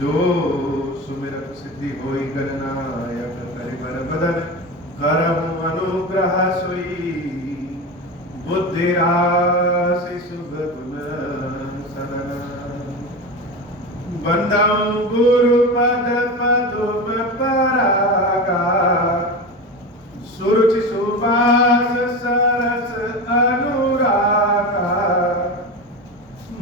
जो सुमिरत सिद्धि होई गणनायक करिबर बदन करहु अनुग्रह सोई बुद्धि राशि शुभ गुण सदन बंदौ गुरु पद पदुम परागा सुरुचि सुबास सरस अनुरागा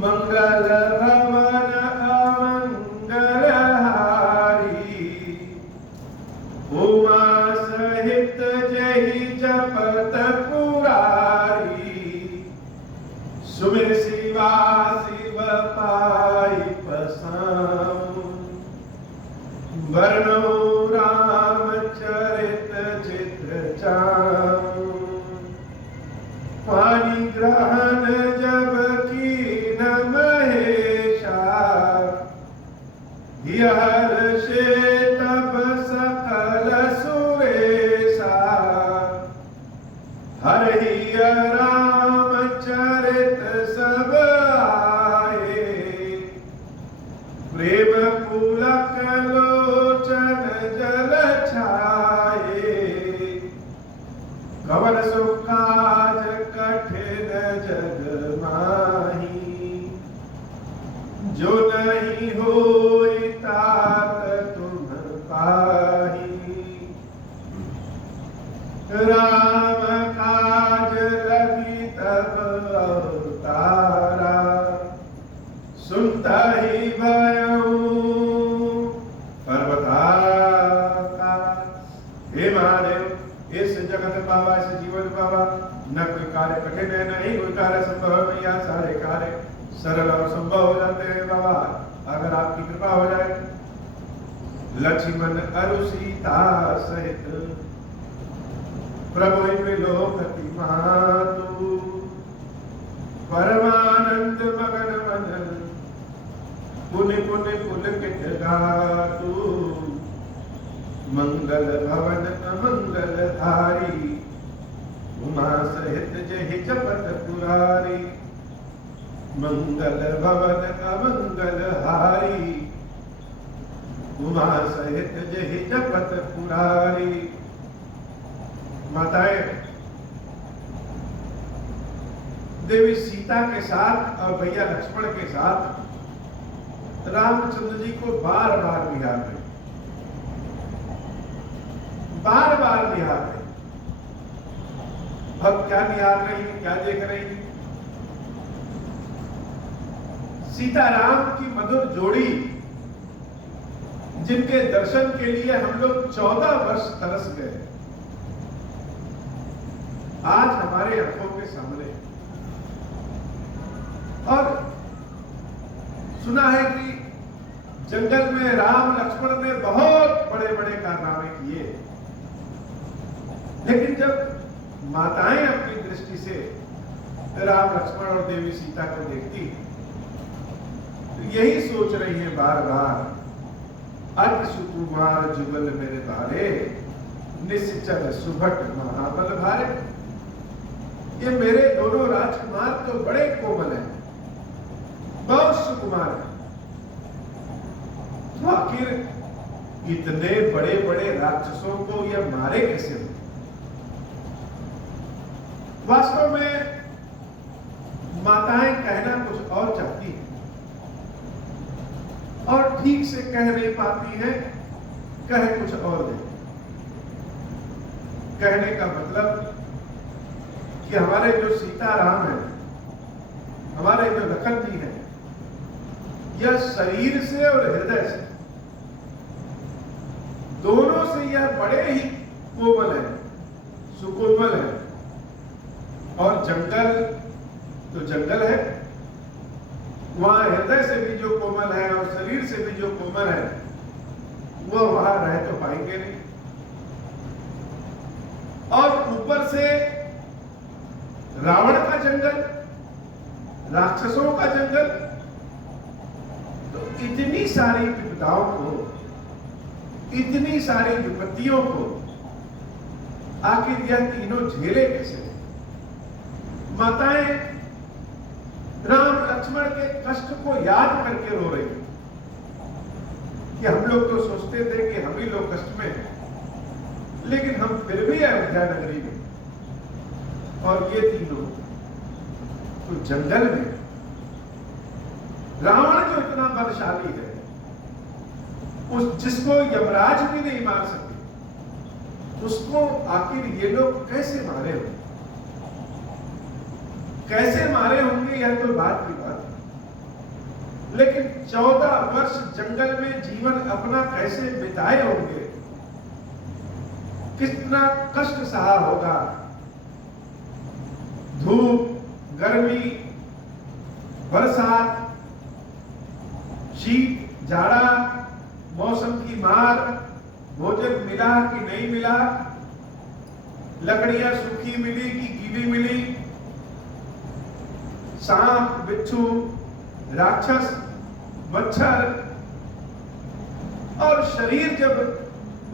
मंगल भवन अमंगल हारी उमा सहित जहि जपत पुरारी सुमिर शिवा शिव पाई पसाऊं वर्णो राम चरित चित्र चाऊं पानी ग्रहण जब की न महेशा हर्षे तब सकल सुरेशा हरि राम चरित सब आए प्रेम पुलक लोचन जल छाए कवन सुकाज कठिन जग माही जो नहीं होई तात तुम पाही राम काज लगी तब अवतारा सुनता ही भयऊ पर्वताकारा। हे महादेव इस जगत बाबा इस जीवन बाबा न कोई कार्य कठिन है न ही कोई कार्य संभव है भैया सारे कार्य सरल और संभव हो जाते हैं बाबा अगर आपकी कृपा हो जाए। लक्ष्मण अरु सीता सहित प्रभु विलोकति मातु परमानंद मगन मन पुण्य पुण्य पुलकित गातु मंगल भवन अमंगल धारी उमा सहित जहि जपत पुरारी मंगल भवन अमंगल हारी उमा सहित जहि जपत पुरारी। माताएं देवी सीता के साथ और भैया लक्ष्मण के साथ रामचंद्र जी को बार बार निहार रहे अब क्या निहार रही है क्या देख रही है। सीताराम की मधुर जोड़ी जिनके दर्शन के लिए हम लोग 14 वर्ष तरस गए आज हमारे आंखों के सामने। और सुना है कि जंगल में राम लक्ष्मण ने बहुत बड़े बड़े कारनामे किए लेकिन जब माताएं अपनी दृष्टि से राम लक्ष्मण और देवी सीता को देखती तो यही सोच रही है बार बार अति सुकुमार जुगल मेरे बारे निश्चल सुभट महाबल भारे। ये मेरे दोनों राजकुमार तो बड़े कोमल हैं बहुत सुकुमार है तो आखिर इतने बड़े बड़े राक्षसों को यह मारे कैसे। वास्तव में माताएं कहना कुछ और चाहती हैं और ठीक से कह नहीं पाती हैं कह कुछ और दे। कहने का मतलब कि हमारे जो सीताराम है हमारे जो लखन जी है यह शरीर से और हृदय से दोनों से यह बड़े ही कोमल है सुकोमल है और जंगल तो जंगल है वहां हृदय से भी जो कोमल है और शरीर से भी जो कोमल है वो वहां रह तो पाएंगे नहीं। और ऊपर से रावण का जंगल राक्षसों का जंगल तो इतनी सारी विपदाओं को इतनी सारी विपत्तियों को आखिर यह तीनों झेले कैसे। माताएं राम लक्ष्मण के कष्ट को याद करके रो रही कि हम लोग तो सोचते थे कि हम ही लोग कष्ट में हैं, लेकिन हम फिर भी अयोध्या नगरी में, और ये तीनों तो जंगल में। रावण जो इतना बलशाली है, उस जिसको यमराज भी नहीं मार सके, उसको आखिर ये लोग कैसे मारे होंगे? कैसे मारे होंगे यह तो बात की बात है, लेकिन 14 वर्ष जंगल में जीवन अपना कैसे बिताए होंगे, कितना कष्ट सहा होगा। धूप, गर्मी, बरसात, शीत, जाड़ा, मौसम की मार, भोजन मिला कि नहीं मिला, लकड़ियां सूखी मिली कि गीली मिली, सांप, बिच्छू, राक्षस, मच्छर, और शरीर जब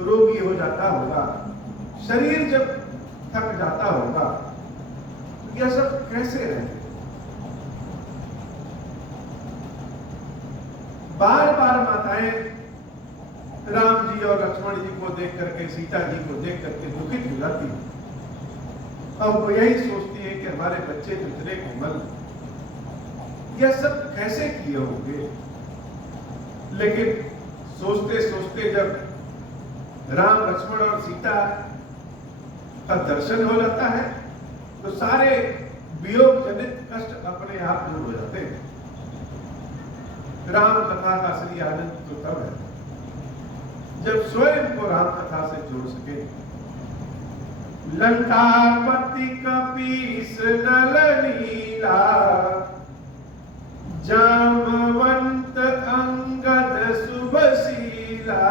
रोगी हो जाता होगा, शरीर जब थक जाता होगा, तो यह सब कैसे रहते? बार बार माताएं राम जी और लक्ष्मण जी को देख करके, सीता जी को देख करके दुखित हो जाती है, और वो यही सोचती है कि हमारे बच्चे तो इतने कोमल, यह सब कैसे किए होंगे। लेकिन सोचते सोचते जब राम, लक्ष्मण और सीता का दर्शन हो जाता है, तो सारे वियोग जनित कष्ट अपने आप दूर हो जाते हैं। राम कथा का असली आनंद तो तब है जब स्वयं को राम कथा से जोड़ सके। लंकापति कपीस नल नीला, जामवंत अंगद शुभशीला,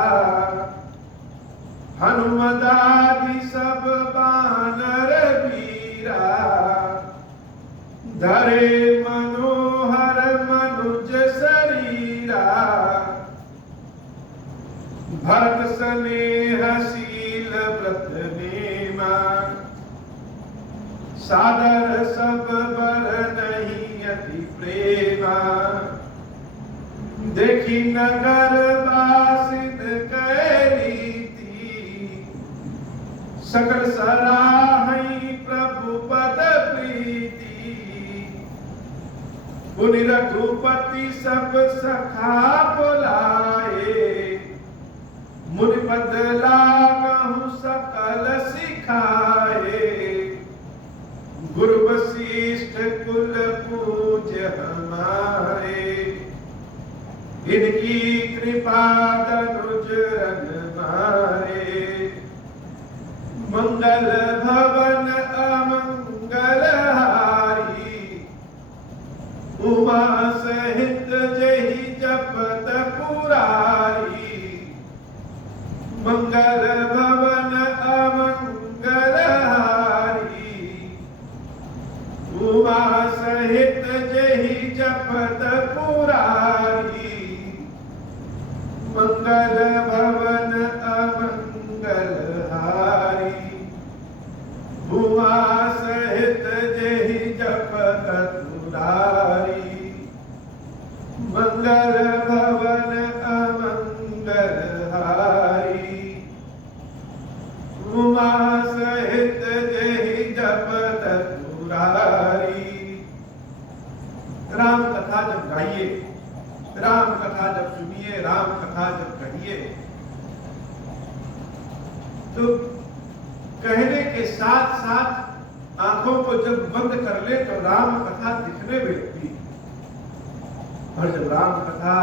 हनुमदादि सब बानर वीरा, धरे मनोहर मनुज शरीरा, भरत स्नेहशील व्रत नेमा, सादर सब बर नहीं अति प्रेमा, देखी नगर बासित कैरीति, सकल सराहई प्रभु पद प्रीति, मुनि रघुपति सब सखा बुलाए, मुनि पद लागहु सकल सिखाए, गुरु वशिष्ठ कुल पूज्य हमारे, इनकी कृपा तनुज रन मारे, मंगल भवन अमंगल हारी, उमा सहित जहि जपत पुरारी, मंगल भवन अमंगल हारी, उमा सहित जहि जपत पुरारी, मंगल भवन अमंगल हारी, उमा सहित जहि जपत पुरारी, मंगल भवन अमंगल हारी, उमा सहित जहि जपत पुरारी। राम कथा जब गाइए, राम कथा जब सुनिए, राम कथा जब कहिए, तो कहने के साथ साथ आंखों को जब बंद कर ले तो राम कथा दिखने भी लगती है, और जब राम कथा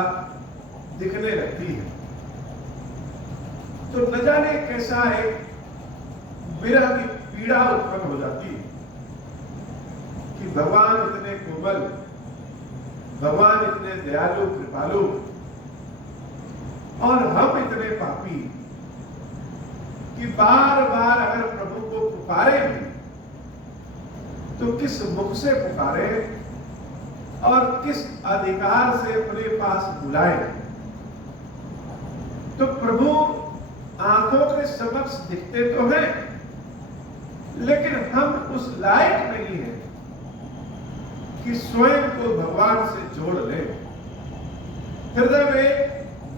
दिखने लगती है तो न जाने कैसा एक विरह की पीड़ा उत्पन्न हो जाती है कि भगवान इतने कोमल, भगवान इतने दयालु कृपालु, और हम इतने पापी कि बार बार अगर प्रभु को पुकारे भी तो किस मुख से पुकारे और किस अधिकार से अपने पास बुलाए। तो प्रभु आंखों के समक्ष दिखते तो हैं, लेकिन हम उस लायक नहीं हैं कि स्वयं को भगवान से जोड़ लें। हृदय में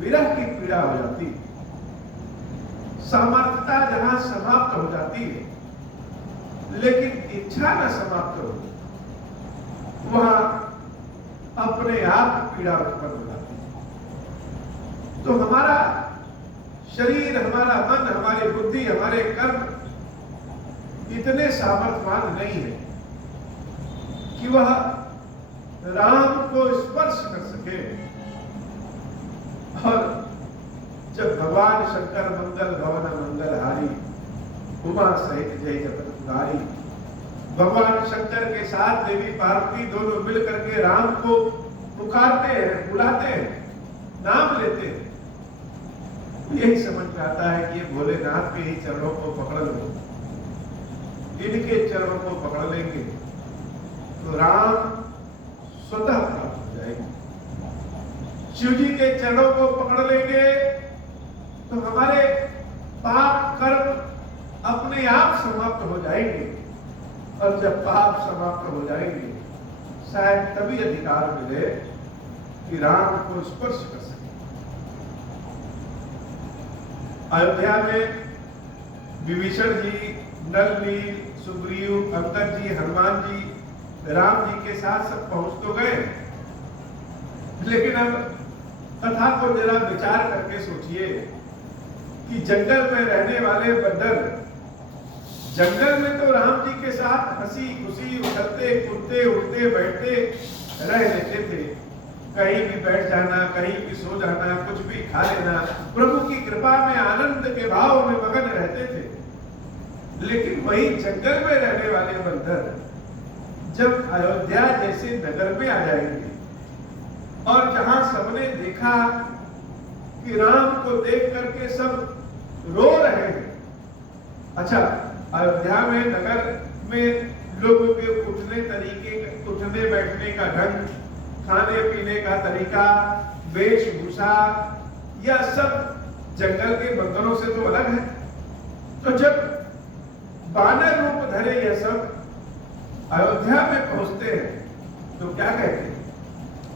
विरह की पीड़ा हो जाती है, सामर्थ्यता जहां समाप्त हो जाती है लेकिन इच्छा न समाप्त हो, वहां अपने आप पीड़ा उत्पन्न हो जाती है। तो हमारा शरीर, हमारा मन, हमारी बुद्धि, हमारे कर्म इतने सामर्थ्यवान नहीं है कि वह राम को स्पर्श कर सके। और जब भगवान शंकर मंगल भवन मंगलहारी, उमा सहित जय जगतुधारी, भगवान शंकर के साथ देवी पार्वती दोनों मिल करके राम को पुकारते हैं, बुलाते हैं, नाम लेते हैं, यही समझ में आता है कि ये भोलेनाथ के ही चरणों को पकड़ लो, इनके चरणों को पकड़ लेंगे तो राम स्वतः प्राप्त हो जाएंगे। शिव जी के चरणों को पकड़ लेंगे तो हमारे पाप कर्म अपने आप समाप्त हो जाएंगे, और जब पाप समाप्त हो जाएंगे शायद तभी अधिकार मिले कि राम को स्पर्श कर सके। अयोध्या में विभीषण जी, नल नील, सुग्रीव, अंगद जी, हनुमान जी, राम जी के साथ सब पहुंच तो गए, लेकिन अब कथा को जरा विचार करके सोचिए कि जंगल में रहने वाले बंदर जंगल में तो राम जी के साथ हंसी खुशी, उछलते कूदते, उठते बैठते रह लेते थे, कहीं भी बैठ जाना, कहीं भी सो जाना, कुछ भी खा लेना, प्रभु की कृपा में आनंद के भाव में मगन रहते थे। लेकिन वही जंगल में रहने वाले बंदर जब अयोध्या जैसे नगर में आ जाएंगे और जहां सबने देखा कि राम को देख करके सब रो रहे हैं। अच्छा, अयोध्या में नगर में लोगों के उठने बैठने का ढंग, खाने पीने का तरीका, वेशभूषा, यह सब जंगल के बंदरों से तो अलग है। तो जब बानर रूप धरे यह सब अयोध्या में पहुंचते हैं तो क्या कहते हैं?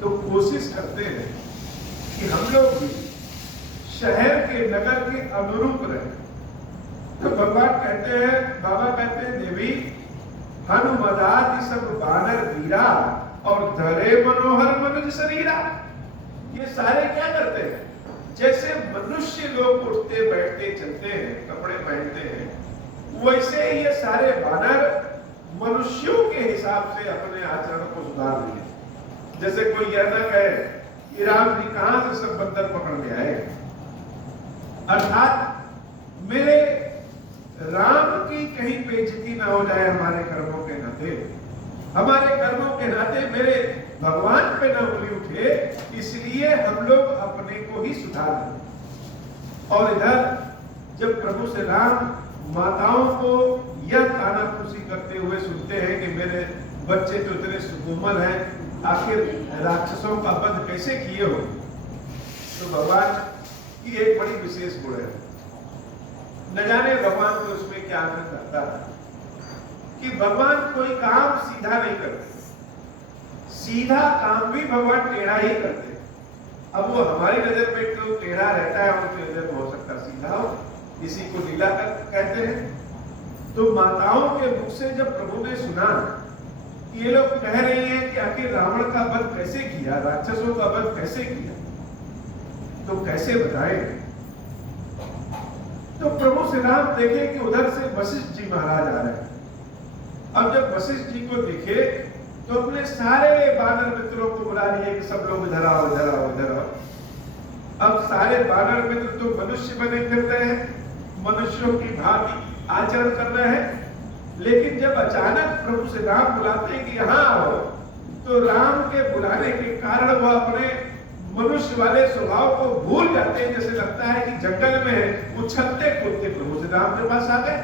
तो कोशिश करते हैं कि हम लोग भी शहर के, नगर के अनुरूप रहे। तो भगवान कहते हैं, बाबा कहते हैं, देवी हनुमदादि सब बानर वीरा और धरे मनोहर मनुज शरीरा। ये सारे क्या करते हैं? जैसे मनुष्य लोग उठते बैठते चलते हैं, कपड़े पहनते हैं, वैसे ये सारे बानर मनुष्यों के हिसाब से अपने आचरण को सुधार लिए। जैसे कोई यह न कहे कि राम जी कहां से सब बंदर पकड़ के आए, अर्थात मेरे राम की कहीं बेइज्जती ना हो जाए हमारे कर्मों के नाते, हमारे कर्मों के नाते मेरे भगवान पे न उंगली उठे, इसलिए हम लोग अपने को ही सुधार लें। और इधर जब प्रभु से राम माताओं को यह कानाफूसी करते हुए सुनते हैं कि मेरे बच्चे तो इतने सुकोमल हैं, आखिर राक्षसों का वध कैसे किए हो, तो भगवान की एक बड़ी विशेष गुण है। न जाने भगवान को उसमें क्या आनंद आता है कि भगवान कोई काम सीधा नहीं करते, सीधा काम भी भगवान टेढ़ा ही करते। अब वो हमारी नजर में तो टेढ़ा रहता है, उनकी नजर में हो सकता सीधा हो, इसी को लीला कहते हैं। तो माताओं के मुख से जब प्रभु ने सुना ये लोग कह रही हैं कि आखिर रावण का वध कैसे किया, राक्षसों का वध कैसे किया, तो कैसे बताएं? तो प्रभु श्री राम देखे कि उधर से वशिष्ठ जी महाराज आ रहे हैं। अब जब वशिष्ठ जी को देखे तो अपने सारे बानर मित्रों को बुला लिए कि सब लोग इधर आओ, इधर आओ, इधर आओ। अब सारे बानर मित्र तो मनुष्य बने फिर रहे हैं, मनुष्यों की भांति आचरण कर रहे हैं, लेकिन जब अचानक प्रभु से राम बुलाते हैं कि यहाँ आओ, तो राम के बुलाने के कारण वह अपने मनुष्य वाले स्वभाव को भूल जाते हैं। जैसे लगता है कि जंगल में उछलते कूदते प्रभु से राम के पास आ गए।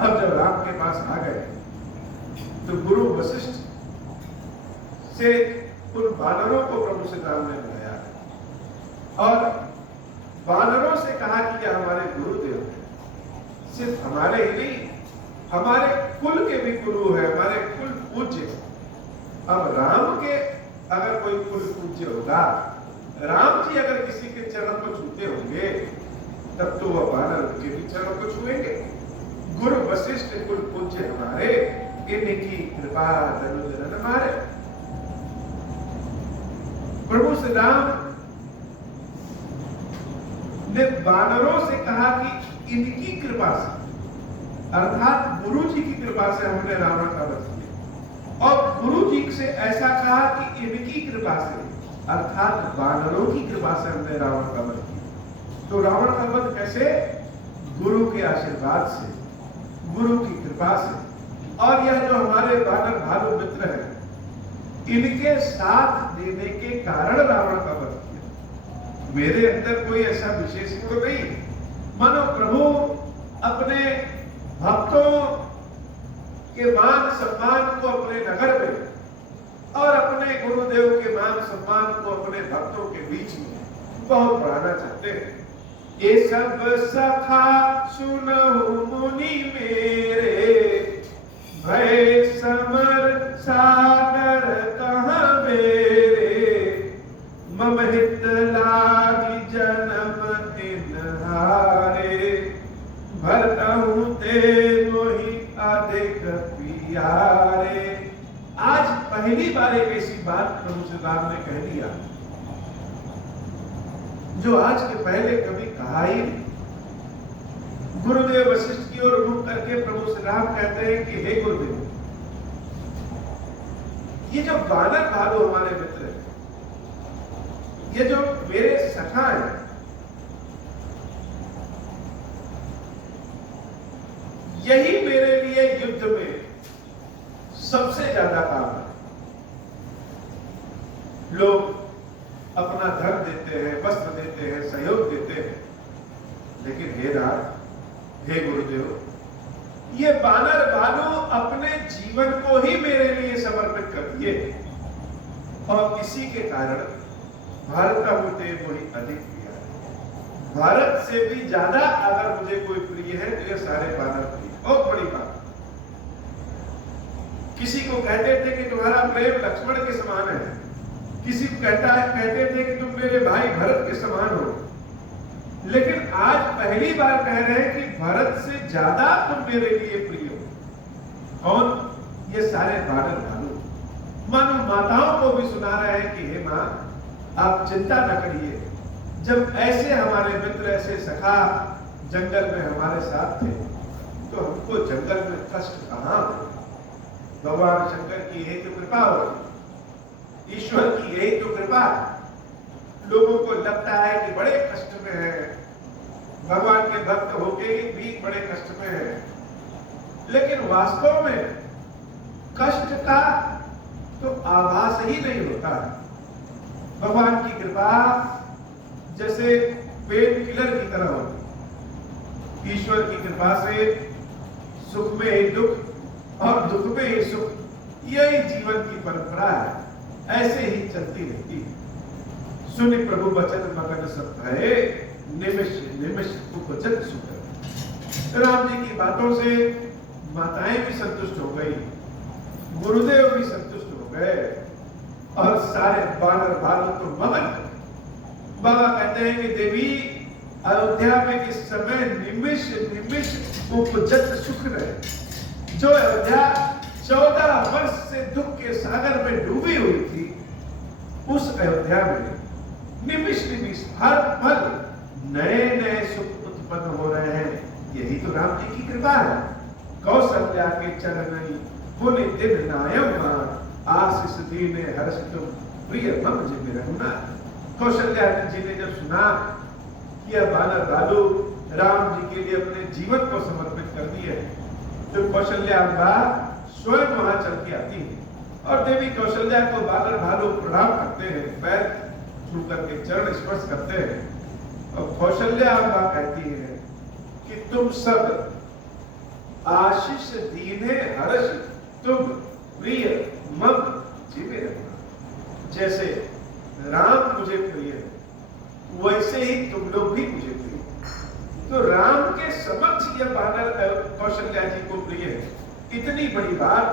अब जब राम के पास आ गए तो गुरु वशिष्ठ से उन बानरों को प्रभु से राम ने बुलाया और बानरों से कहा कि यह हमारे गुरुदेव हैं, सिर्फ हमारे ही नहीं, हमारे कुल के भी गुरु है, हमारे कुल पूज्य। अब राम के अगर कोई कुल पूज्य होगा राम जी अगर किसी के चरण को छूते होंगे तब तो वह वानर उनके भी चरणों को छुएंगे। गुरु वशिष्ठ कुल पूज्य हमारे, इनकी कृपा धनुधर हमारे। प्रभु श्री राम ने वानरों से कहा कि इनकी कृपा से, अर्थात गुरु जी की कृपा से हमने रावण का वध किया, और गुरु जी से ऐसा कहा कि इनकी कृपा से, अर्थात वानरों की कृपा से हमने रावण का वध किया। तो रावण का वध कैसे? गुरु के आशीर्वाद से, गुरु की कृपा से। और यह जो हमारे वानर भालू मित्र हैं, इनके साथ देने के कारण रावण का वध किया। मेरे अंदर कोई ऐसा विशेष गुण नहीं। मानो प्रभु अपने भक्तों के मान सम्मान को अपने नगर में और अपने गुरुदेव के मान सम्मान को अपने भक्तों के बीच में बहुत बढ़ाना चाहते हैं। ये सब सखा सुनहु मुनि मेरे, भय समर सागर कहाँ मेरे, मम हित लागी जन्म इनहारे, भरतहु ते मोहि अधिक प्यारे। आज पहली बार एक ऐसी बात प्रभु श्री राम ने कह दिया जो आज के पहले कभी कहा ही नहीं। गुरुदेव वशिष्ठ की ओर रुख करके प्रभु श्री राम कहते हैं कि हे गुरुदेव, ये जो वानर भालू हमारे मित्र हैं, ये जो मेरे सखा हैं, यही मेरे लिए युद्ध में सबसे ज्यादा काम है। लोग अपना धन देते हैं, वस्त्र देते हैं, सहयोग देते हैं, लेकिन हे राम, हे गुरुदेव, ये वानर भालू अपने जीवन को ही मेरे लिए समर्पित कर दिए, और इसी के कारण भारत का मुझे वही अधिक प्रिय है। भारत से भी ज्यादा अगर मुझे कोई प्रिय है तो ये सारे वानर प्रिय। बहुत बड़ी बात। किसी को कहते थे कि तुम्हारा प्रेम लक्ष्मण के समान है, किसी को कहते थे कि तुम मेरे भाई भरत के समान हो, लेकिन आज पहली बार कह रहे हैं कि भरत से ज्यादा तुम मेरे लिए प्रिय हो। कौन? ये सारे वानर भालू। मानो माताओं को भी सुना रहे हैं कि हे मां, आप चिंता न करिए, जब ऐसे हमारे मित्र, ऐसे सखा जंगल में हमारे साथ थे तो हमको जंगल में कष्ट कहां हो। भगवान शंकर की यही तो कृपा होगी, ईश्वर की यही तो कृपा। लोगों को लगता है कि बड़े कष्ट में है, भगवान के भक्त होके भी बड़े कष्ट में है, लेकिन वास्तव में कष्ट का तो आभास ही नहीं होता। भगवान की कृपा जैसे पेन किलर की तरह होती। ईश्वर की कृपा से सुख में ही दुख और दुख में ही सुख, यही जीवन की परंपरा है, ऐसे ही चलती रहती है। सुनि प्रभु वचन मगन सब भये, निमिष निमिष उपजत सुख। राम जी की बातों से माताएं भी संतुष्ट हो गई, गुरुदेव भी संतुष्ट हो गए, और सारे वानर भालू तो मगन। बाबा कहते हैं कि देवी, अयोध्या में इस समय निमिष निमिष उपजत सुख रहे। जो अयोध्या 14 वर्ष से दुख के सागर में डूबी हुई थी, उस अयोध्या में निमिष निमिष हर पल नए नए सुख उत्पन्न हो रहे हैं। यही तो राम जी की कृपा है। कौशल्या के चरण पुनि दिन नायम, आशीष दीने हर्ष तुम प्रिय मम जिम रहुना। कौशल्या जी ने जब सुना कि यह वानर भालू राम जी के लिए अपने जीवन को समर्पित कर दिए, तो कौशल्या अम्बा स्वयं वहां चल के आती है, और देवी कौशल्या को वानर भालू प्रणाम करते हैं, पैर छू करके चरण स्पर्श करते हैं, और कौशल्या अम्बा कहती है कि तुम सब आशीष दीने हर्ष तुम प्रिय मम जिमे रखना। जैसे राम मुझे प्रिय है, वैसे ही तुम लोग भी मुझे प्रिय। तो राम के समक्ष यह वानर कौशल्या जी को प्रिय है। इतनी बड़ी बात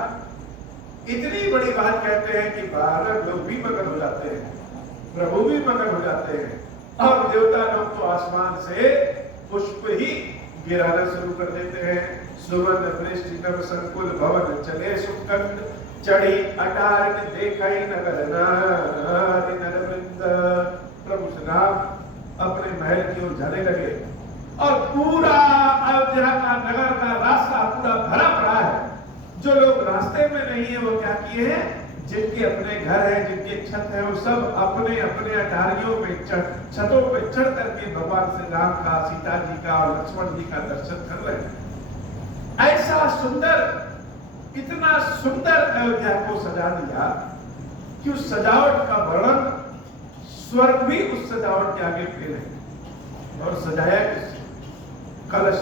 कहते हैं कि वानर लोग भी मगन हो जाते हैं। प्रभु भी मगन हो जाते हैं और देवता लोग तो आसमान से पुष्प ही गिराना शुरू कर देते हैं। सुवर्ण वृष्टि नव संकुल भवन चले सुकंद, चढ़ी अटार देखई नगर नारी नरवृंद। प्रभु श्री राम अपने महल की ओर जाने लगे और पूरा अयोध्या का नगर का रास्ता पूरा भरा पड़ा है। जो लोग रास्ते में नहीं है वो क्या किए हैं, जिनके अपने घर हैं, जिनके छत है, वो सब अपने अपने अटारियों पे छतों पे चढ़ करके भगवान श्री राम का, सीता जी का और लक्ष्मण जी का दर्शन कर रहे हैं। ऐसा सुंदर, इतना सुंदर अयोध्या को सजा दिया कि उस सजावट का वर्णन स्वर्ग भी उस सजावट के आगे फेल है। और सजाया कलश,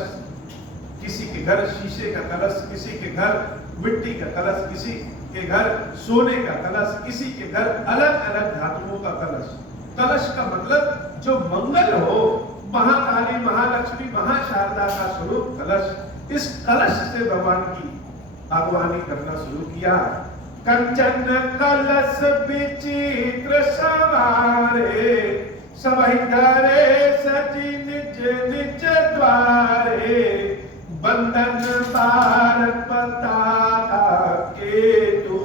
किसी के घर शीशे का कलश, किसी के घर मिट्टी का कलश, किसी के घर सोने का कलश, किसी के घर अलग अलग धातुओं का कलश। कलश का मतलब जो मंगल हो, महाकाली, महालक्ष्मी, महाशारदा का स्वरूप कलश। इस कलश से भगवान की अगवानी करना शुरू किया। कंचन कलश विचित्र सवारे, सबहि धरे सजी निज निज द्वारे। बंधन पार पताका केतु,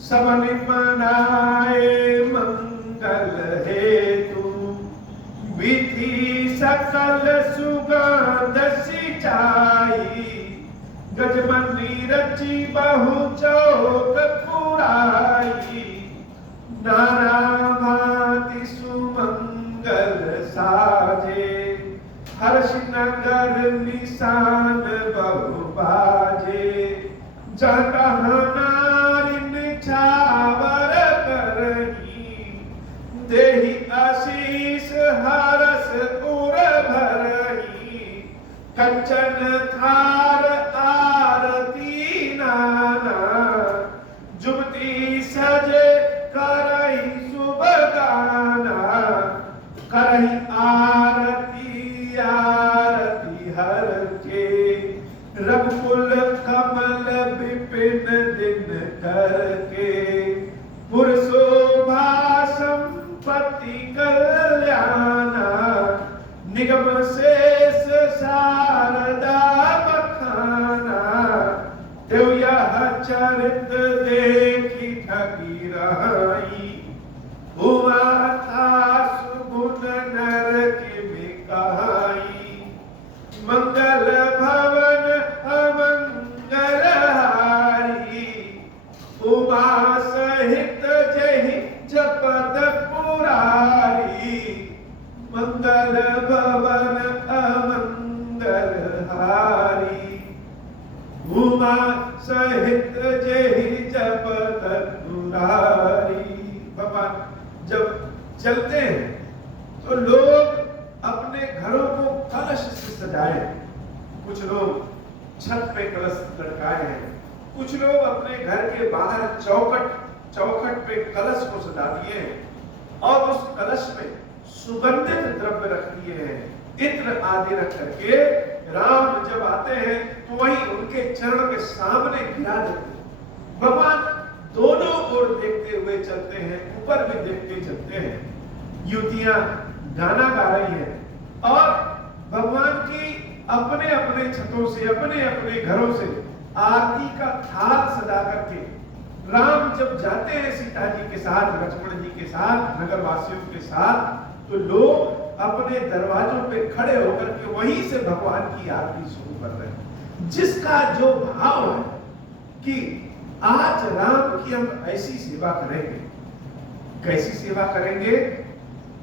सबन मनाए मंगल हेतु। विधि सकल सुगंध सिंचाई, गजमनी रची बहु चौक पुराई। नाना भांति सुमंगल साजे, हर्ष नगर निशान बहु बाजे। जहाँ नारी निछावर करही, देहि आशीष हरस उर भरही। कंचन थार आरती नाना, जुबती सजे करही शुभ गाना। करही आरती आरती हर के, रघुकुल कमल विपिन दिन करके। पुरशोभा संपत्ति कल्याणा, निगम शेष शारदा बखाना। देव यह चरित देखी ठगी रहाई, हुआ था सुगुण नर की मिकाई। मंगल भवन अमंगल हारी, उमा सहित जहि जपद पुरारी। मंगल भवन अमंगल हारी, उमा सहित जहि जपद पुरारी। भगवान जब चलते हैं तो लोग अपने घरों को कलश से सजाए। कुछ लोग छत पे कलश लटकाए हैं, कुछ लोग अपने घर के बाहर चौखट पे कलश को सजा दिए हैं और उस कलश में सुगंधित द्रव्य रख दिए हैं, इत्र आदि रख करके राम जब आते हैं तो वही उनके चरण के सामने गिरा देते हैं। भगवान दोनों ओर देखते हुए चलते हैं, ऊपर भी देखते चलते हैं। युवतियां गाना गा रही हैं और भगवान की अपने अपने छतों से, अपने अपने घरों से आरती का थाल सजा करके राम जब जाते हैं सीता जी के साथ, लक्ष्मण जी के साथ, नगर वासियों के साथ, तो लोग अपने दरवाजों पे खड़े होकर के वहीं से भगवान की आरती शुरू कर रहे हैं। जिसका जो भाव है कि आज राम की हम ऐसी सेवा करेंगे। कैसी सेवा करेंगे?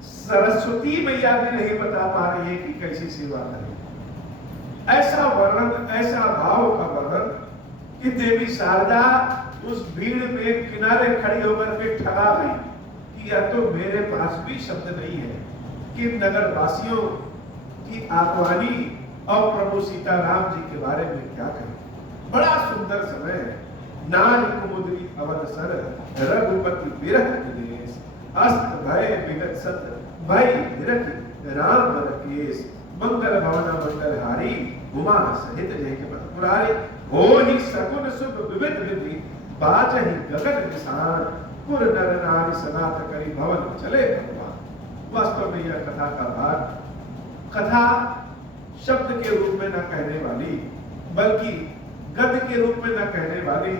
सरस्वती मैया भी नहीं बता पा रही है कि कैसी सेवा करेंगे। ऐसा वर्णन, ऐसा भाव का वर्णन कि देवी शारदा उस भीड़ में किनारे खड़ी होकर के ठगा गई कि या तो मेरे पास भी शब्द नहीं है कि नगर वासियों की आगवानी और प्रभु सीताराम जी के बारे में क्या करें। बड़ा सुंदर समय है। नारी कुमुदरी अवसर, रघुपति विरह देश। अस्त भय विगत सत, भय विरह राम रकेश। मंगल भवन मंगल हारी, उमा सहित जय के पथ पुरारी। हो ही सगुन शुभ विविध विधि, बाजहि गगन निशान। पुर नर नारी सनात करी भवन चले भगवान। वास्तव में यह कथा का भाग कथा शब्द के रूप में न कहने वाली, बल्कि गद्य के रूप में न कहने वाली,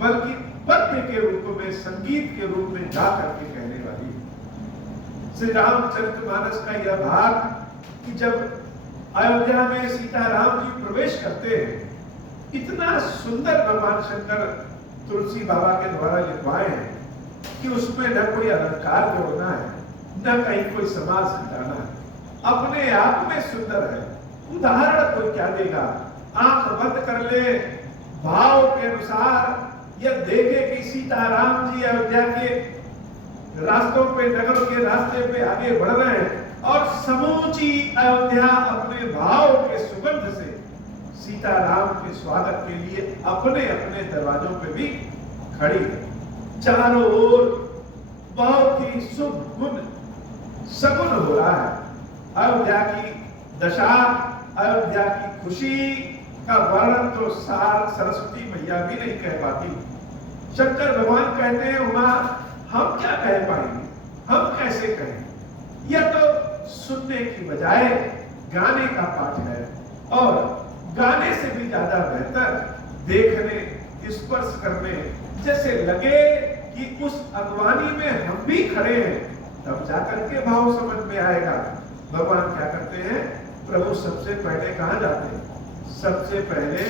बल्कि पद्य के रूप में, संगीत के रूप में जा करके कहने वाली। श्री रामचरितमानस का यह भाग कि जब अयोध्या में सीताराम जी प्रवेश करते हैं, इतना सुंदर भगवान शंकर तुलसी बाबा के द्वारा लिखवाए हैं कि उसमें न कोई अलंकार जोड़ना है, न कहीं कोई समास हटाना है, अपने आप में सुंदर है। उदाहरण कोई क्या देगा, आंख बंद कर ले, भाव के अनुसार यह देखे कि सीताराम जी अयोध्या के रास्तों पे, नगर के रास्ते पे आगे बढ़ रहे हैं और समूची अयोध्या अपने भाव के सुगंध से सीताराम के स्वागत के लिए अपने अपने दरवाजों पे भी खड़ी है। चारों ओर बहुत ही शुभ गुण सगुन हो रहा है। अयोध्या की दशा, अयोध्या की खुशी का वर्णन तो सरस्वती मैया भी नहीं कह पाती। शंकर भगवान कहते हैं, उमा हम क्या कह पाएंगे, हम कैसे कहें। यह तो सुनने की बजाय गाने का पाठ है, और गाने से भी ज्यादा बेहतर देखने, स्पर्श करने, जैसे लगे कि उस अगवानी में हम भी खड़े हैं, तब जाकर के भाव समझ में आएगा। भगवान क्या करते हैं, प्रभु सबसे पहले कहां जाते हैं, सबसे पहले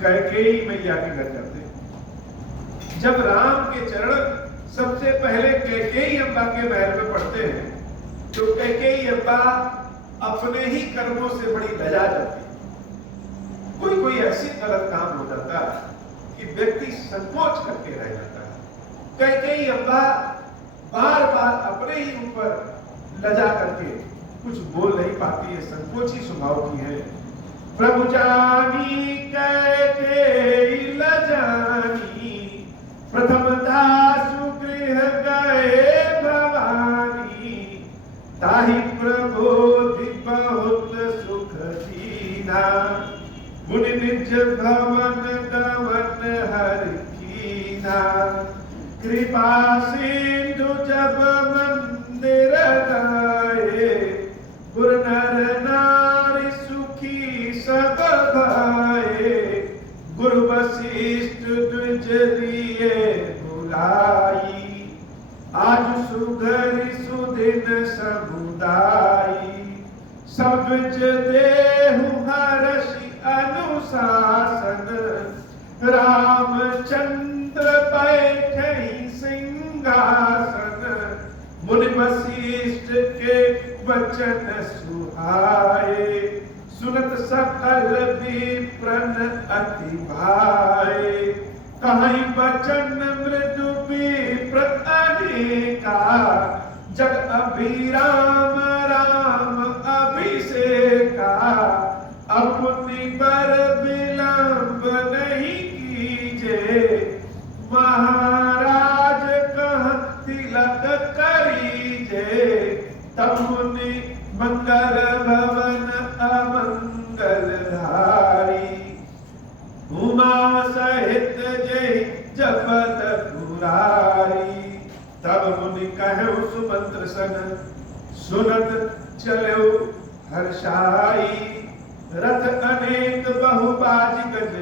कैकेयी मैया के घर जाते हैं। जब राम के चरण सबसे पहले कैकेयी अम्बा के महल में पड़ते हैं, तो कैकेयी अम्बा अपने ही कर्मों से बड़ी लजा जाती है। कोई कोई ऐसी गलत काम हो जाता है कि व्यक्ति संकोच करके रह जाता है। कैकेयी अम्बा बार बार अपने ही ऊपर लजा करके कुछ बोल नहीं पाती है, संकोची स्वभाव की है। प्रभु जानी कैकेयी लजानी, प्रथम दासु गृह गए भवानी, ताहि प्रबोधि बहुत सुख दीना, मुनि निज भवन गवन हर कीना, कृपा सिंधु जब मंदिर गाए, गुर नर नारी सुखी सब भाए, गुरु वशिष्ठ द्विज लिए बुलाई, आज सुघरि सुदिन समुदाई, सब द्विज देहु हर्षि अनुशासन, रामचंद्र बैठे सिंहासन, मुनि वशिष्ठ के वचन सुहाए, सुनत सकल विप्रन अति भाए, कहीं वचन मृदु विप्र अनेका, जग अभिराम राम अभिषेका, अपनी पर विलंब नहीं कीजे, महाराज कह तिलक करीजे, तब मुनि मंगल भवन अमंगल धारी, उमा सहित जय जपत पुरारी, तब मुनि कहे सुमंत्र सन, सुनत चलो हर्षाई, रथ अनेक बहुबाज गज,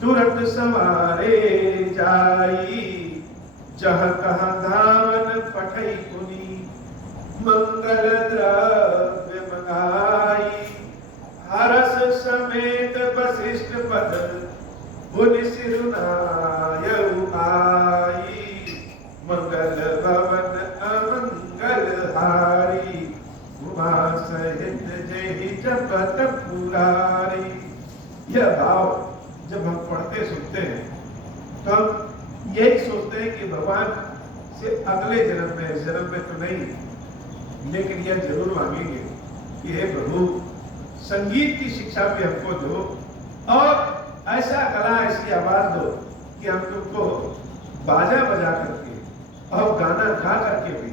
तुरंत सवारे जाई, जह कहा धावन पठई पुनि, मंगल द्रव्य मंगाई, हरस समेत वशिष्ठ पद, मुनि सिरुनायउ आई, मंगल भवन अमंगल हारी, उमा सहित जय जपत पुरारी। यह भाव जब हम पढ़ते सुनते हैं तो हम यही सोचते हैं कि भगवान से अगले जन्म में, इस जन्म में तो नहीं, लेकिन यह जरूर मांगेंगे कि हे प्रभु संगीत की शिक्षा भी हमको दो, और ऐसा गला, ऐसी आवाज दो कि हम तुमको बाजा बजा करके और गाना गा करके भी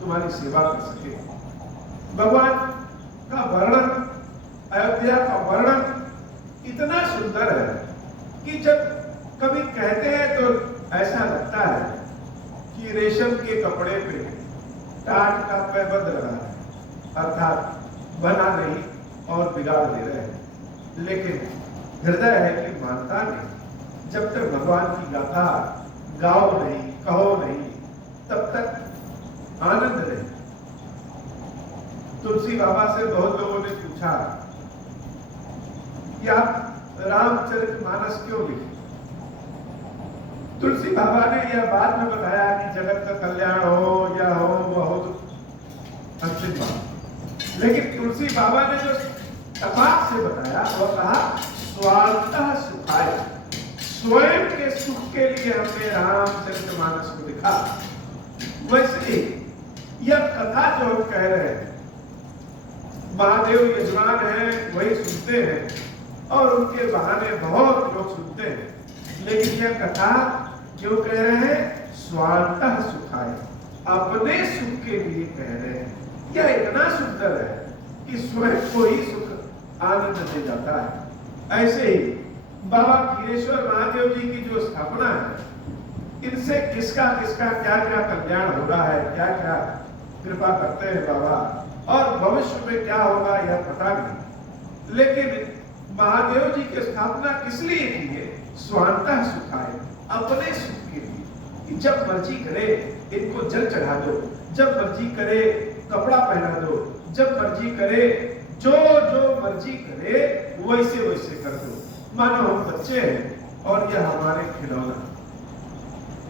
तुम्हारी सेवा कर सके। भगवान का वर्णन, अयोध्या का वर्णन इतना सुंदर है कि जब कभी कहते हैं तो ऐसा लगता है कि रेशम के कपड़े पे टाट का पैबंद लगा है, अर्थात बना नहीं और बिगाड़ दे रहे हैं। लेकिन हृदय है कि मानता नहीं। जब तक भगवान की गाथा गाओ नहीं, कहो नहीं, तब तक आनंद नहीं। तुलसी बाबा से बहुत लोगों ने पूछा कि आप रामचरितमानस क्यों लिखे? तुलसी बाबा ने यह बाद में बताया कि जगत का कल्याण हो या हो बहुत अंतिम बात। लेकिन तुलसी बाबा ने जो तपाक से बताया वह कहा स्वार्थतः सुखाय, स्वयं के सुख के लिए हमने रामचरितमानस को लिखा। वैसे ही यह कथा जो हम कह रहे हैं, महादेव यजमान हैं, वही सुनते हैं और उनके बहाने बहुत लोग सुनते हैं। लेकिन यह कथा क्यों कह रहे हैं? स्वार्थतः सुखाय, अपने सुख के लिए कह रहे हैं। यह इतना सुंदर है कि स्वयं को ही सुख आनंद दे जाता है। ऐसे ही बाबा खीरेश्वर महादेव जी की जो स्थापना है, इनसे किसका किसका क्या क्या कल्याण हो रहा है, क्या क्या कृपा करते हैं बाबा, और भविष्य में क्या होगा यह पता नहीं। लेकिन महादेव जी की स्थापना किस लिए की है? स्वार्थतः सुखाय, अपने सुख के लिए कि जब मर्जी करे इनको जल चढ़ा दो, जब मर्जी करे कपड़ा पहना दो, जब मर्जी करे जो जो मर्जी करे वैसे वैसे कर दो। मानो हम बच्चे हैं और यह हमारे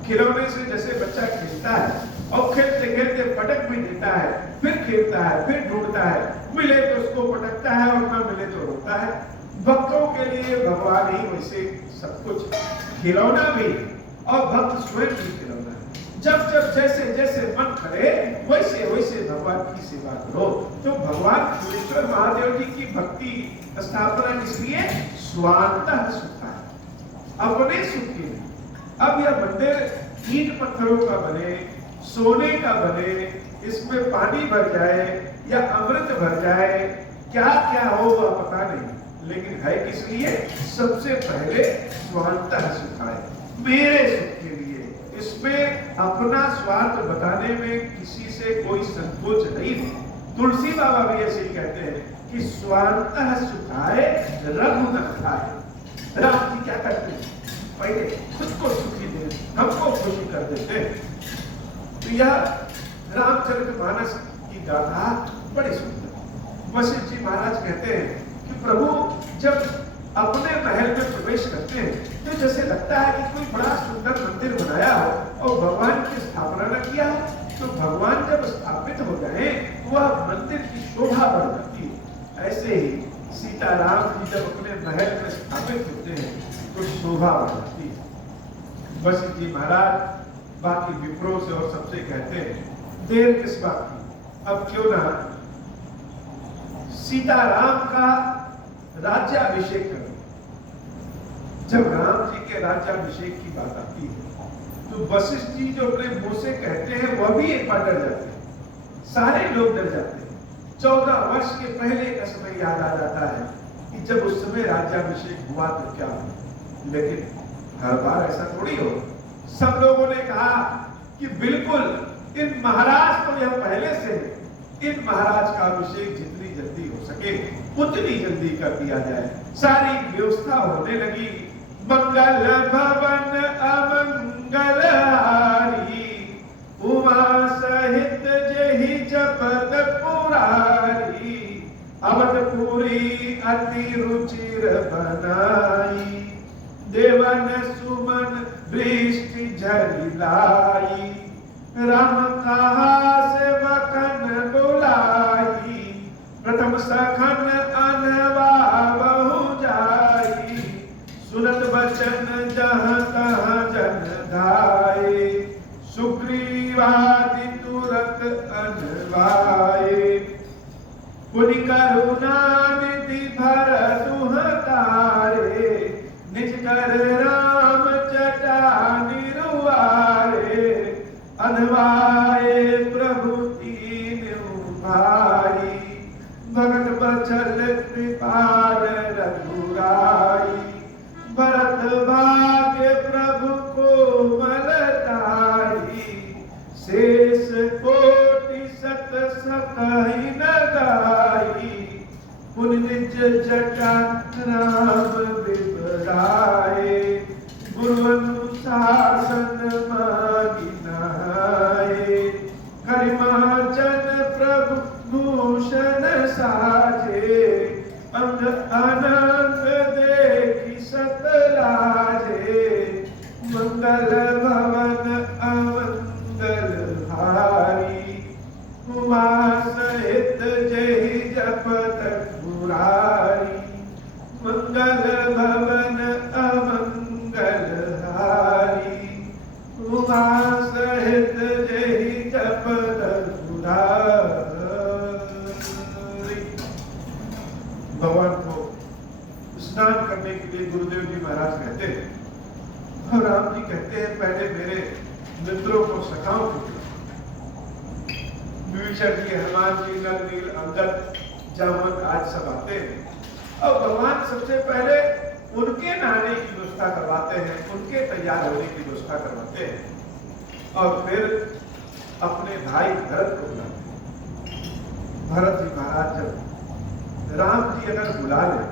खिलौने से जैसे बच्चा खेलता है और खेलते खेलते पटक भी देता है, फिर खेलता है, फिर ढूंढता है, मिले तो उसको पटकता है और न मिले तो रोता है। भक्तों के लिए भगवान ही वैसे सब कुछ खिलौना भी और भक्त स्वयं भी खिलौना है। जब जब जैसे जैसे मन करे वैसे वैसे भगवान की सेवा करो। तो भगवान खीरेश्वर महादेव जी की भक्ति स्थापना किस लिए? स्वार्थतः सुखाय, अपने सुख के लिए। अब यह मंदिर ईंट पत्थरों का बने, सोने का बने, इसमें पानी भर जाए या अमृत भर जाए, क्या क्या हो वह पता नहीं, लेकिन है किस लिए? सबसे पहले स्वार्थतः सुखाय, मेरे सुख के लिए। इसमें अपना स्वार्थ बताने में किसी से कोई संकोच नहीं है। तुलसी बाबा भी ऐसे ही कहते हैं कि स्वार्थतः सुखाय रघुनाथाय। राम जी क्या करते हैं? पहले खुद को सुखी दे, हमको खुशी कर देते हैं। तो यह रामचरितमानस की गाथा बड़ी सुंदर। वशिष्ठ जी महाराज कहते हैं कि प्रभु जब अपने महल में प्रवेश करते हैं तो जैसे लगता है कि कोई बड़ा सुंदर मंदिर बनाया हो और भगवान की स्थापना न किया हो। तो भगवान जब स्थापित हो गए वह मंदिर की शोभा बढ़ जाती है। ऐसे ही सीताराम जी जब अपने महल में स्थापित होते हैं तो शोभा बढ़ जाती है। वशिष्ठ जी महाराज बाकी विप्रों से और सबसे कहते हैं देर किस बात की, अब क्यों ना सीताराम का राज्याभिषेक करो। जब राम जी के राज्याभिषेक की बात आती है तो वशिष्ठ जी जो अपने मुंह से कहते हैं वह भी एक बार डर जाते हैं, सारे लोग डर जाते हैं। 14 वर्ष के पहले का समय याद आ जाता है कि जब उस समय राज्याभिषेक हुआ तो क्या हुआ। लेकिन हर बार ऐसा थोड़ी हो। सब लोगों ने कहा कि बिल्कुल इन महाराज को यह पहले से इन महाराज का अभिषेक जितनी जल्दी हो सके उतनी जल्दी कर दिया जाए। सारी व्यवस्था होने लगी। मंगल भवन अमंगल हारी, उमा सहित जेहि जपत पुरारी, अवधपुरी अति रुचिर बनाई, देवन सुमन वृष्टि झरिलाई, राम कहा सेवकन बुलाई, प्रथम सखन अनवा बहु जाई, सुनत बचन जहाँ तहाँ जन धाये, सुग्रीवादि तुरत अनवाये, पुनि करुणा निधि भर दुहतारे, निज कर राम जटा निरुआरे, अनवाये प्रभु तीनु भाई, भगत बचल कृपाल रघुराई, भरत भाग्य प्रभु को सकहि न गाई, पुनि निज जटा राम बिबराए, गुरु अनुशासन मांगी नहाए, करिमाचन प्रभु भूषण साजे, अंग अनंत देखि सत लाजे, मंगल भवन अमंगल हारी, उमा सहित जय जपत मुरारी, मंगल भवन अमंगल हारी, उमा सहित जय जपत मुरारी। भगवान को स्नान करने के लिए गुरुदेव जी महाराज कहते हैं, और राम जी कहते हैं पहले मेरे मित्रों को सखाओ। विभीषण जी, हनुमान जी, नल नील, अंगद, जामवंत आज सब आते हैं और भगवान सबसे पहले उनके नहाने की व्यवस्था करवाते हैं, उनके तैयार होने की व्यवस्था करवाते हैं और फिर अपने भाई भरत को बुलाते हैं। भरत जी महाराज जब राम जी अगर बुला ले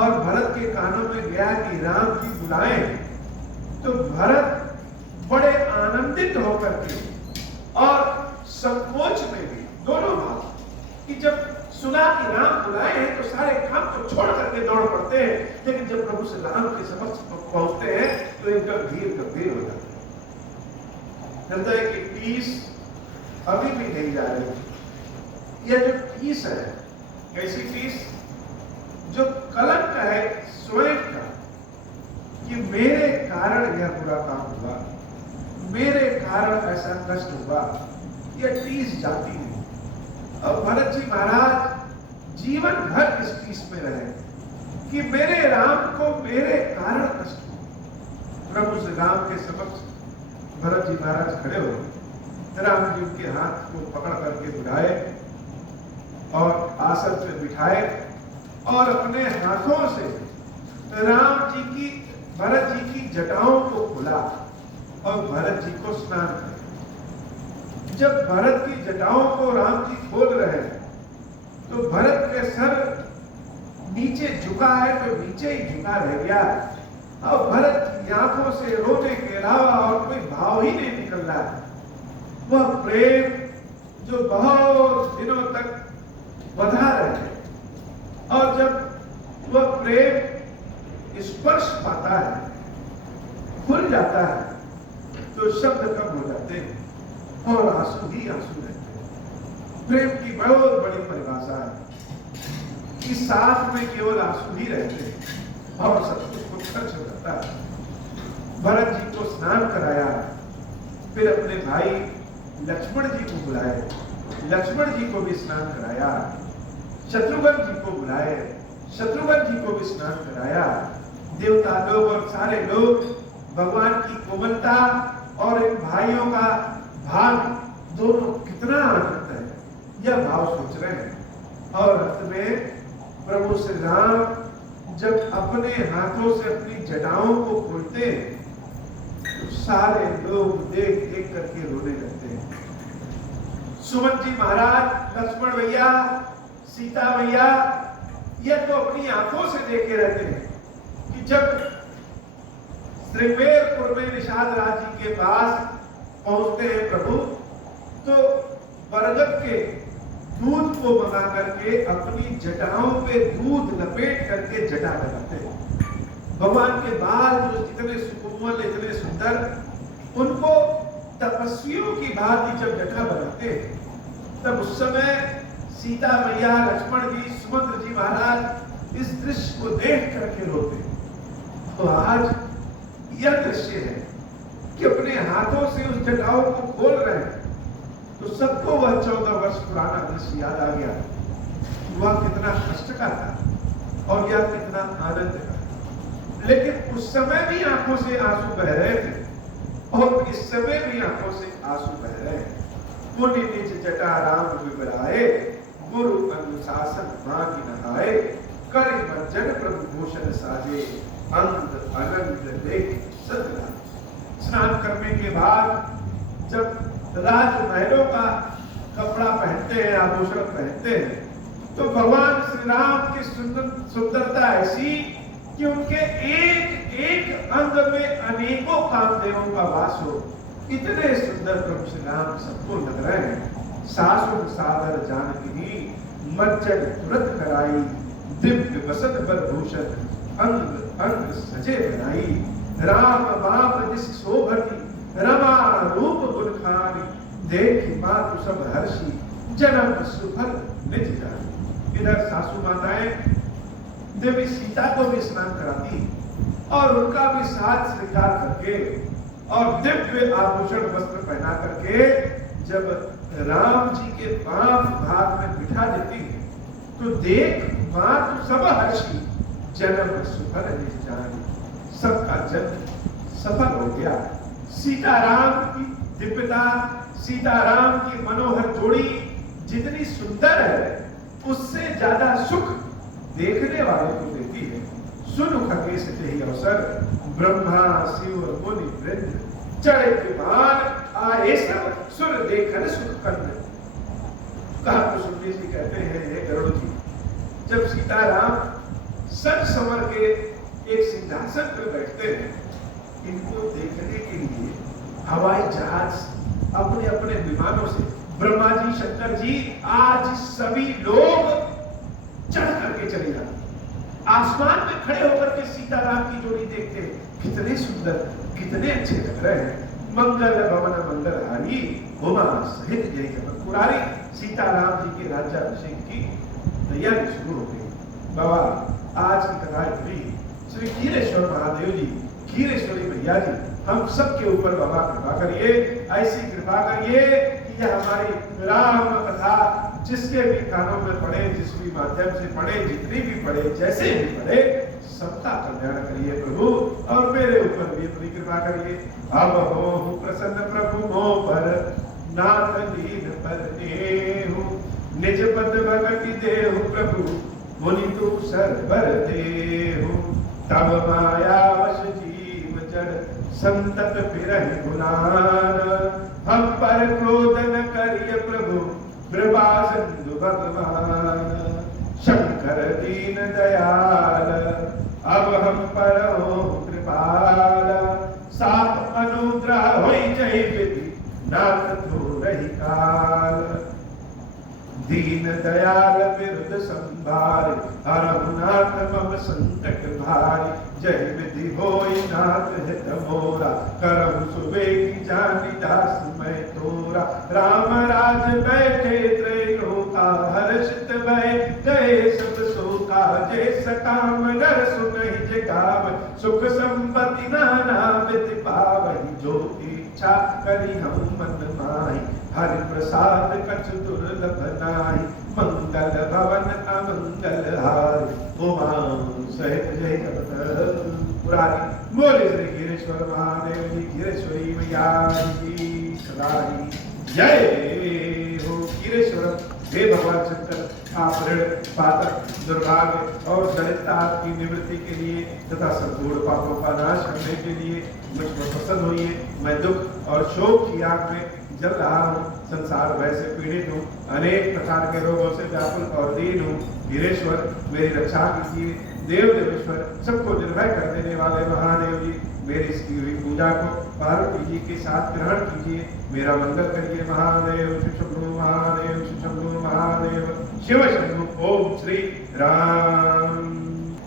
और भरत के कानों में गया कि राम जी बुलाएं, तो भरत बड़े आनंदित होकर के और संकोच में भी दोनों बात कि जब सुना कि राम बुलाए हैं तो सारे काम को छोड़ करके दौड़ पड़ते हैं, लेकिन जब प्रभु से राम के समक्ष पहुंचते हैं तो इनका धीर गंभीर हो जाता है। हृदय की टीस अभी भी नहीं जा रही। यह जो टीस है, कैसी टीस? जो कलंक है स्वयं का कि मेरे कारण यह बुरा काम हुआ, मेरे कारण ऐसा कष्ट हुआ, यह टीस जाती नहीं। और भरत जी महाराज जीवन भर इस टीस में रहे कि मेरे राम को मेरे कारण कष्ट हुआ। प्रभु से राम के समक्ष भरत जी महाराज खड़े हो, राम जी उनके हाथ को पकड़ करके बुलाए और आसन पे बिठाए और अपने हाथों से राम जी की, भरत जी की जटाओं को खुला और भरत जी को स्नान किया। जब भरत की जटाओं को राम जी खोल रहे हैं तो भरत के सर नीचे झुका है तो नीचे ही झुका रह गया और भरत की आंखों से रोने के अलावा और कोई भाव ही नहीं निकल रहा है। वह प्रेम जो बहुत दिनों तक बधा रहे और जब वह प्रेम स्पर्श पाता है, खुल जाता है, तो शब्द कम हो जाते हैं और आंसू ही आंसू रहते हैं। प्रेम की बहुत बड़ी परिभाषा है कि साथ में केवल आंसू ही रहते हैं और सब कुछ को खर्च हो जाता है। भरत जी को स्नान कराया, फिर अपने भाई लक्ष्मण जी को बुलाए, लक्ष्मण जी को भी स्नान कराया, शत्रुघ्न जी को बुलाए, शत्रुघ्न जी को भी स्नान कराया। देवता लोग और सारे लोग भगवान की कोमलता और इन भाइयों का भाग दोनों कितना आनंद है, यह भाव सोच रहे हैं। और अंत में प्रभु श्री राम जब अपने हाथों से अपनी जटाओं को खोलते हैं तो सारे लोग देख देख करके रोने लगते हैं। सुमन जी महाराज, लक्ष्मण भैया, सीता भैया, यह तो अपनी आंखों से देखे रहते हैं कि जब श्रीवेरपुर में निषाद राज जी के पास पहुंचते हैं प्रभु, तो बरगद के दूध को मंगा करके अपनी जटाओं पे दूध लपेट करके जटा लगाते हैं। भगवान के बाल जो इतने सुकोमल, इतने सुंदर, उनको तपस्वियों की भांति जब जटा बनाते हैं तब उस समय सीता मैया, लक्ष्मण जी, सुमंत्र जी महाराज इस दृश्य को देख करके रोते। तो आज यह दृश्य है कि अपने हाथों से उस जटाओं को खोल रहे हैं तो सबको वह 14 वर्ष पुराना दृश्य याद आ गया। वह कितना कष्ट का था और यह कितना आनंद का। लेकिन उस समय भी आंखों से आंसू बह रहे थे और इस समय भी आंखों से आंसू बह रहे हैं। मुनि निज जटा राम विबराए, गुरु अनुशासन मांगी नहाए, कर मज्जन प्रभु भूषण साजे, अंत अनंत देख सतला। स्नान करने के बाद जब राजमहलों का कपड़ा पहनते हैं, आभूषण पहनते हैं, तो भगवान श्री राम की सुंदरता ऐसी कि उनके एक एक अंग में अनेकों कामदेवों का वास हो। इतने सुंदर प्रभु श्री राम सबको लग रहे हैं। सासुर सादर जानकी मज्जन तुरंत कराई, दिव्य वसत बर भूषण अंग अंग सजे बनाई। राम बाप जिस शोभती रमा रूप गुण खानी, देखी मातु सब हर्षी जन्म सुफल निज जानी। इधर सासू माताएं देवी सीता को भी स्नान कराती और उनका भी साथ श्रृंगार करके और दिव्य आभूषण वस्त्र पहना करके जब राम जी के बाम भाग में बिठा देती है, तो देख मातु सब हर्षी जन्म सुफल निज जानी। सबका जन्म सफल हो गया। सीताराम की दिव्यता, सीताराम की मनोहर जोड़ी जितनी सुंदर है, उससे ज्यादा सुख देखने वाले को देती है। सुन खगेश यही अवसर ब्रह्मा शिव मुनि वृंद, चढ़े विमान आए सब सुर देखन सुख कन्न। कहा कुसुमनी जी कहते हैं, हे गरुड़ जी, जब सीताराम सच समर के एक सिंहासन पर बैठते हैं, इनको देखने के लिए हवाई जहाज अपने अपने विमानों से, ब्रह्मा जी शंकर जी आज सभी लोग चढ़ करके चले जाते, आसमान में खड़े होकर के सीताराम की जोड़ी देखते हैं, कितने सुंदर, कितने अच्छे लग रहे हैं। मंगल भवन मंगलहारी उमा सहित जय जगत पुरारी। सीताराम जी के राज्याभिषेक की तैयारी शुरू हो गई। बाबा आज की कथा इतनी। श्री खीरेश्वर महादेव जी, खीरेश्वरी मैया जी, हम सबके ऊपर बाबा कृपा करिए, ऐसी कृपा करिए कि यह हमारी राम कथा जिसके भी कानों में पढ़े, जिस भी माध्यम से पढ़े, जितनी भी पढ़े, जैसे भी पढ़े, सबका कल्याण करिए प्रभु, और मेरे ऊपर भी अपनी कृपा करिए। अब हो प्रसन्न प्रभु मो पर, नाथ लीन पर देहु, निज पद भगति देहु प्रभु, मुनि तू सरबर देहु। तब माया वश जीव जड़, संतत फिरहि गुनान, हम पर क्रोध न करिय प्रभु, कृपा सिंधु भगवान। शंकर दीन दयाल, अब हम पर हो कृपाल, साप अनुग्रह होई जय विधि, नाथ थोरहि काल। दीन दयाल विरुद्ध संभार, हरहु नाथ मम संकट भारी। जय विधि होई नाथ हित मोरा, करहु सुबेगी जानि दास मैं तोरा। राम राज बैठे त्रैलोका, हर्षित भय गए सब शोका। जय सकाम नर सुनहि जे गावै, सुख संपत्ति नाना विधि पावहि। जो इच्छा करी हम मन माहि, हरि प्रसाद कछ दुर्लभ नाहि। मंगल भवन अमंगल हारि, उमा सहित जय जगत पुरारी। बोले श्री खीरेश्वर महादेव जी, खीरेश्वरी मैया की सदा जय हो। खीरेश्वर हे भगवान शंकर, आप ऋण पातक दुर्भाग्य और दरिद्रता की निवृत्ति के लिए तथा संपूर्ण पापों का नाश करने के लिए मुझ पर प्रसन्न होइए। मैं दुख और शोक की आग में जल रहा हूँ, संसार भय से पीड़ित हूँ, अनेक प्रकार के रोगों से व्याकुल और दीन हूँ। वीरेश्वर मेरी रक्षा कीजिए। देव देवेश्वर सबको निर्भय कर देने वाले महादेव जी, मेरी इसकी हुई पूजा को पार्वती जी के साथ ग्रहण कीजिए। मेरा मंगल करिए महादेव। शिव शंभु महादेव, शिव शंभु महादेव, शिव शंभु। ओम श्री राम।